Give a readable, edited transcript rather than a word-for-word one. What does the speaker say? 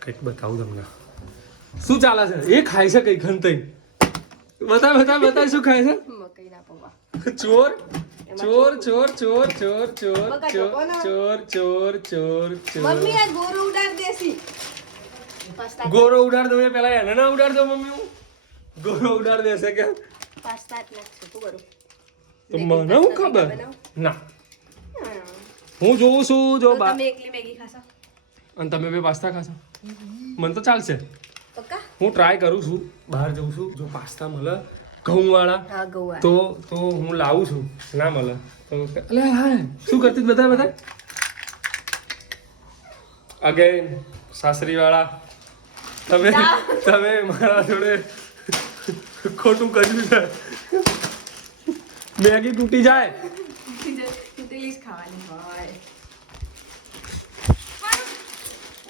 કંઈક બતાવું તમને શું ચાલે છે એ ખાય છે કઈ ખંતઈ બતાવ શું ખાય છે મકઈના પૌવા ચોર ચોર ચોર ચોર ચોર ચોર ચોર ચોર ચોર ચોર મમ્મી આ ગોરો ઉડાડ દેસી ગોરો ઉડાડ દો પેલા એને ના ઉડાડ દો મમ્મી હું ગોરો ઉડાડ દેશે કે પાસ્તા જ નાખશું તું કરું તો મને હું ખબર ના હું જોઉં છું જો બા તમે એકલી મેગી ખાશો અને તમે બે પાસ્તા ખાશો મને તો ચાલશે પક્કા હું ટ્રાય કરું છું બહાર જઉં છું જો પાસ્તા મળે ઘઉં વાળા હા ગૌવા તો હું લાવું છું ના મળે તો અલે હા શું કરતી બધા અગેન સાસરી વાળા તમે મારા જોડે ખોટું કર્યું છે મેગી તૂટી જાય તૂટેલી જ ખાવાની હોય